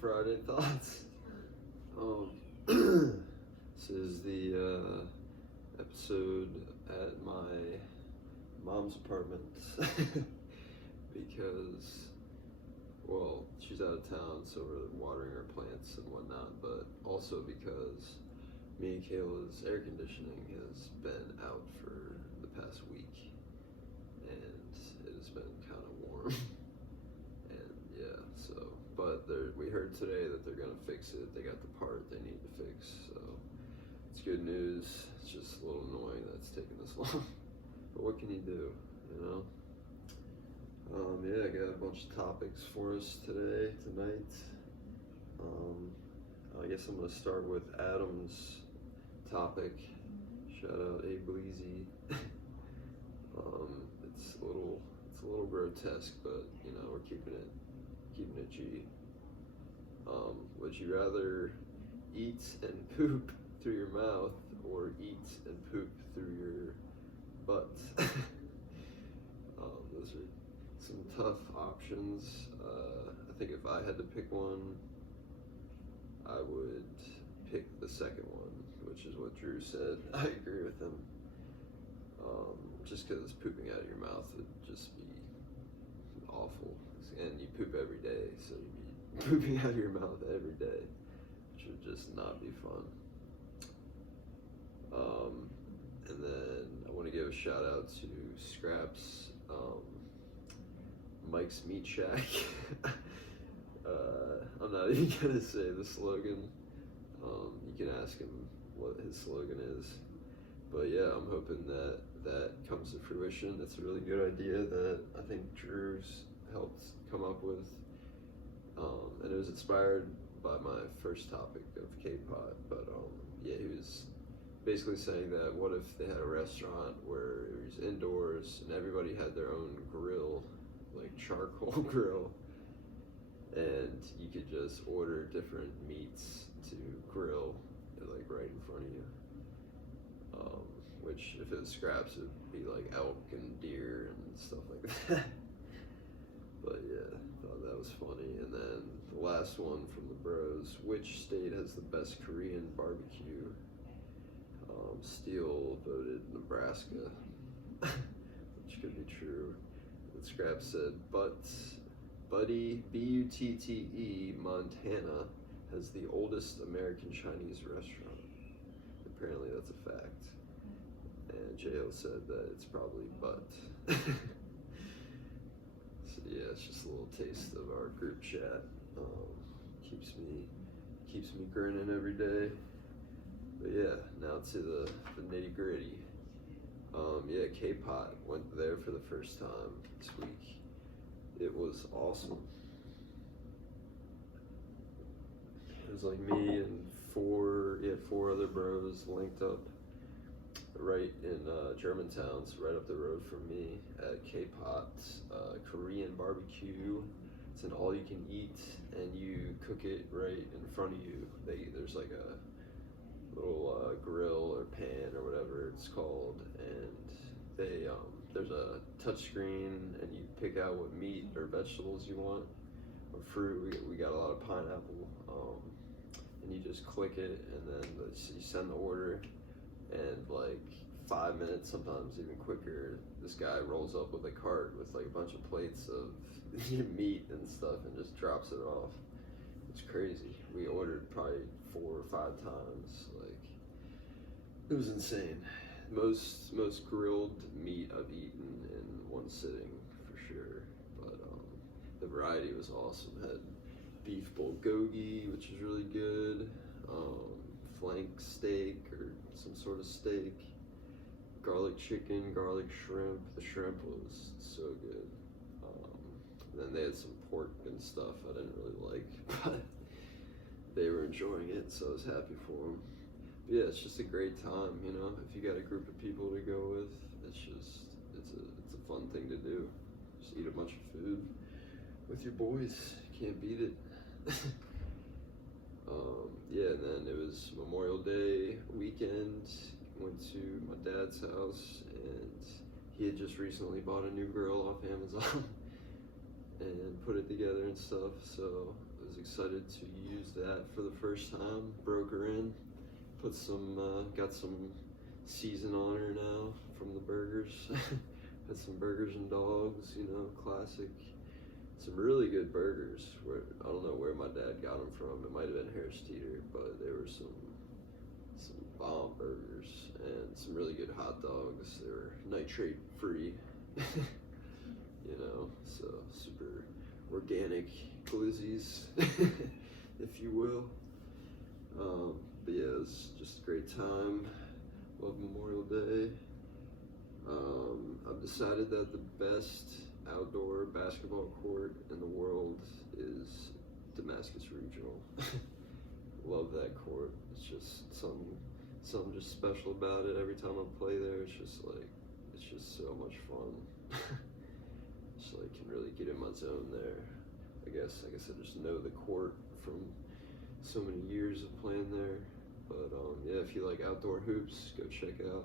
Friday thoughts. This is the episode at my mom's apartment because, well, she's out of town, so we're watering our plants and whatnot, but also because me and Kayla's air conditioning has been out for the past week, and it has been kind of warm. And yeah, so, but we heard today that they're gonna fix it. They got the part they need to fix, so it's good news. It's just a little annoying that it's taking this long, but what can you do, you know? Yeah, I got a bunch of topics for us tonight. I guess I'm gonna start with Adam's topic. Shout out Abe Leezy. It's a little grotesque, but you know, we're keeping it G. Would you rather eat and poop through your mouth or eat and poop through your butt? Those are some tough options. I think if I had to pick one, I would pick the second one, which is what Drew said. I agree with him. Just because pooping out of your mouth would just be awful. And you poop every day, so you'd be pooping out of your mouth every day, which would just not be fun. And then I want to give a shout out to Scraps, Mike's Meat Shack. I'm not even gonna say the slogan. You can ask him what his slogan is. But yeah, I'm hoping that comes to fruition. It's a really good idea that I think Drew's helped come up with. And it was inspired by my first topic of K-pop. But yeah, he was basically saying that what if they had a restaurant where it was indoors and everybody had their own grill, like charcoal grill, and you could just order different meats to grill, like right in front of you. Which, if it was Scraps, it would be like elk and deer and stuff like that. But yeah, I thought that was funny. And then the last one from the bros: which state has the best Korean barbecue? Steele voted Nebraska, which could be true. But Scraps said, Buddy, Butte, Montana, has the oldest American Chinese restaurant. Apparently that's a fact. And J.O. said that it's probably butt. So yeah, it's just a little taste of our group chat. Keeps me grinning every day. But yeah, now to the nitty gritty. Yeah, K-Pot went there for the first time this week. It was awesome. It was like me and four other bros linked up right in Germantown, so right up the road from me at K-Pot Korean barbecue. It's an all-you-can-eat, and you cook it right in front of you. There's like a little grill or pan or whatever it's called, and there's a touch screen, and you pick out what meat or vegetables you want, or fruit. We got a lot of pineapple, and you just click it, and then you send the order, and like 5 minutes, sometimes even quicker, this guy rolls up with a cart with like a bunch of plates of meat and stuff and just drops it off. It's crazy. We ordered probably 4 or 5 times. Like, it was insane. Most grilled meat I've eaten in one sitting for sure. But the variety was awesome. Had beef bulgogi, which is really good. Flank steak or some sort of steak. Garlic chicken, garlic shrimp. The shrimp was so good. Then they had some pork and stuff I didn't really like, but they were enjoying it, so I was happy for them. But yeah, it's just a great time, you know. If you got a group of people to go with, it's a fun thing to do. Just eat a bunch of food with your boys. You can't beat it. Yeah, and then it was Memorial Day weekend. Went to my dad's house, and he had just recently bought a new grill off Amazon and put it together and stuff. So was excited to use that for the first time. Broke her in, put some, got some season on her now from the burgers. Had some burgers and dogs, you know, classic. Some really good burgers. Where I don't know where my dad got them from. It might have been Harris Teeter, but they were some bomb burgers and some really good hot dogs. They were nitrate free, you know, so super organic glizzies, if you will. But yeah, it was just a great time. Love Memorial Day. I've decided that the best outdoor basketball court in the world is Damascus Regional. Love that court. It's just something just special about it. Every time I play there, it's just so much fun. Just like can really get in my zone there. I guess I just know the court from so many years of playing there. But yeah, if you like outdoor hoops, go check out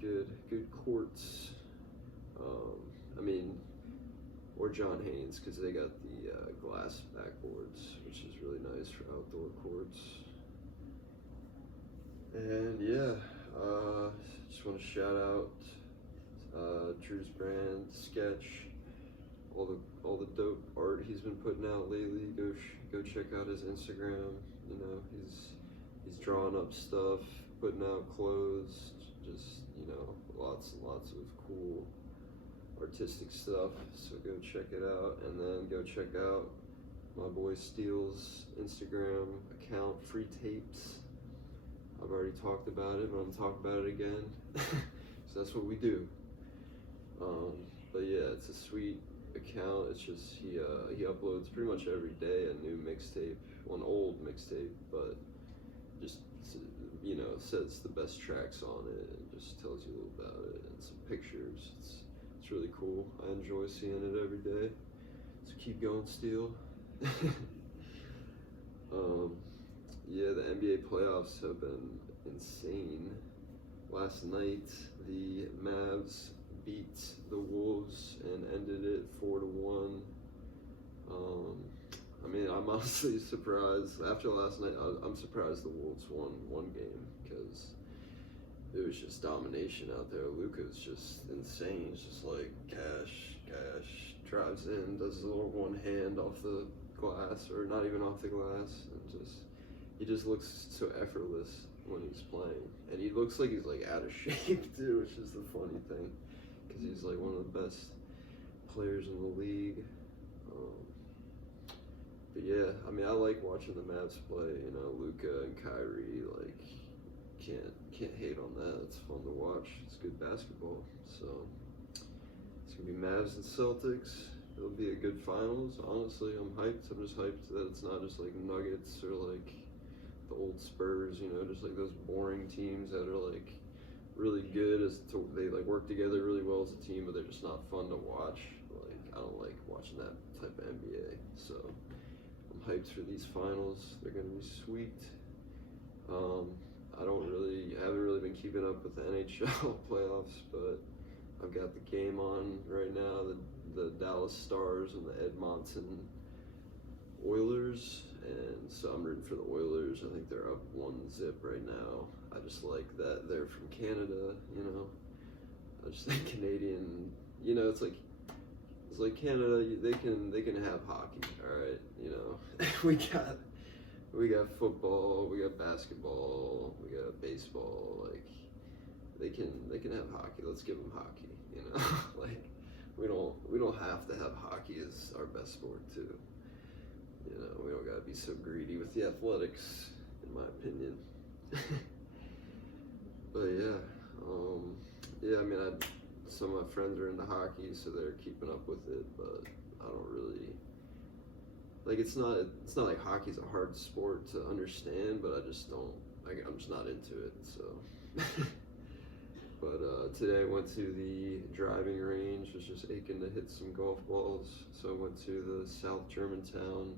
good courts. I mean, or John Haynes, because they got the glass backboards, which is really nice for outdoor courts. And yeah, just want to shout out Drew's brand Sketch, all the dope art he's been putting out lately. Go check out his Instagram. You know, he's drawing up stuff, putting out clothes, just, you know, lots and lots of cool artistic stuff. So go check it out, and then go check out my boy Steele's Instagram account, Free Tapes. I've already talked about it, but I'm talking about it again. So that's what we do. But yeah, it's a sweet account. It's just he uploads pretty much every day a new mixtape, one old mixtape, but just, you know, says the best tracks on it and just tells you a little about it and some pictures. It's really cool. I enjoy seeing it every day. So keep going, Steele. Yeah, the NBA playoffs have been insane. Last night, the Mavs beat the Wolves and ended it 4-1. I mean, I'm honestly surprised. After last night, I'm surprised the Wolves won one game, because it was just domination out there. Luka's just insane. It's just like cash, drives in, does a little one hand off the glass, or not even off the glass, and he just looks so effortless when he's playing. And he looks like he's like out of shape too, which is the funny thing, because he's like one of the best players in the league. But yeah, I mean, I like watching the Mavs play. You know, Luka and Kyrie, like, can't hate on that. It's fun to watch. It's good basketball. So it's gonna be Mavs and Celtics. It'll be a good finals. Honestly, I'm hyped. I'm just hyped that it's not just like Nuggets or like the old Spurs. You know, just like those boring teams that are like really good they like work together really well as a team, but they're just not fun to watch. Like, I don't like watching that type of NBA. So I'm hyped for these finals. They're gonna be sweet. I haven't really been keeping up with the NHL playoffs, but I've got the game on right now, the Dallas Stars and the Edmonton Oilers, and so I'm rooting for the Oilers. I think they're up 1-0 right now. I just like that they're from Canada, you know. I just think Canadian, you know, it's like Canada, they can have hockey, all right, you know. we got football, we got basketball, we got baseball. Like, they can have hockey. Let's give them hockey, you know. Like, we don't have to have hockey as our best sport too. You know, we don't gotta be so greedy with the athletics, in my opinion. But yeah, I mean, some of my friends are into hockey, so they're keeping up with it, but I don't really, like, it's not like hockey's a hard sport to understand, but I'm just not into it, so. But today I went to the driving range. Was just aching to hit some golf balls, so I went to the South Germantown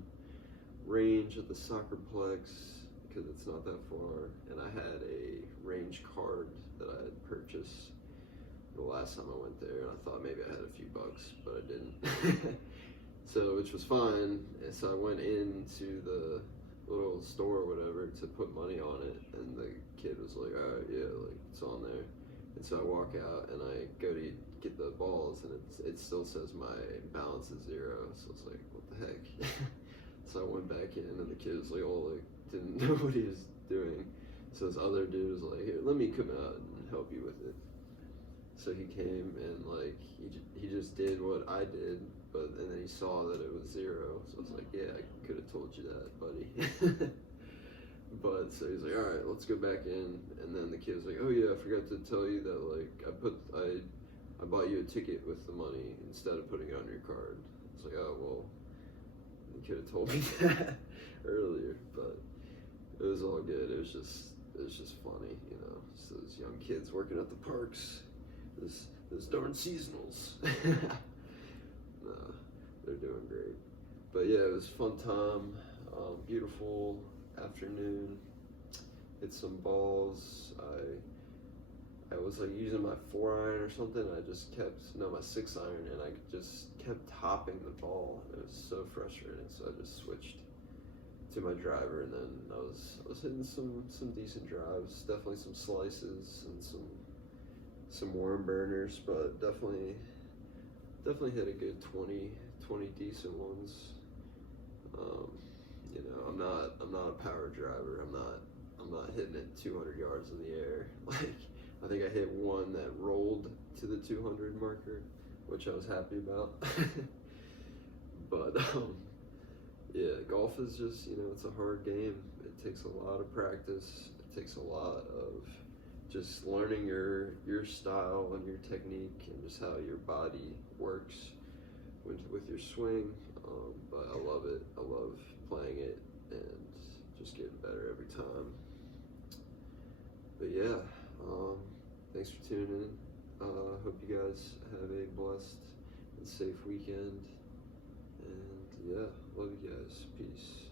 range at the Soccerplex, because it's not that far, and I had a range card that I had purchased the last time I went there, and I thought maybe I had a few bucks, but I didn't. So, which was fine. And so I went into the little store or whatever to put money on it, and the kid was like, "All right, yeah, like it's on there." And so I walk out and I go to get the balls, and it still says my balance is 0. So it's like, what the heck? So I went back in, and the kid was like, "Oh, like didn't know what he was doing." So this other dude was like, "Here, let me come out and help you with it." So he came and like he just did what I did, but and then he saw that it was 0. So I was like, "Yeah, I could have told you that, buddy." But so he's like, "All right, let's go back in." And then the kid was like, "Oh yeah, I forgot to tell you that like I bought you a ticket with the money instead of putting it on your card." It's like, "Oh well, you could have told me that earlier." But it was all good. It was just funny, you know. Just those young kids working at the parks, those darn seasonals. Nah, they're doing great. But yeah, it was a fun time. Beautiful afternoon. Hit some balls. I was like using my 4-iron or something. I just kept my 6-iron, and I just kept topping the ball. It was so frustrating. So I just switched to my driver, and then I was hitting some decent drives. Definitely some slices and some worm burners, but definitely hit a good 20 decent ones. You know, I'm not a power driver. I'm not hitting it 200 yards in the air. Like I think I hit one that rolled to the 200 marker, which I was happy about. But yeah, golf is just, you know, it's a hard game. It takes a lot of practice. It takes a lot of just learning your style and your technique and just how your body works with your swing. But I love it. I love playing it and just getting better every time. But yeah, thanks for tuning in. Hope you guys have a blessed and safe weekend. And yeah, love you guys. Peace.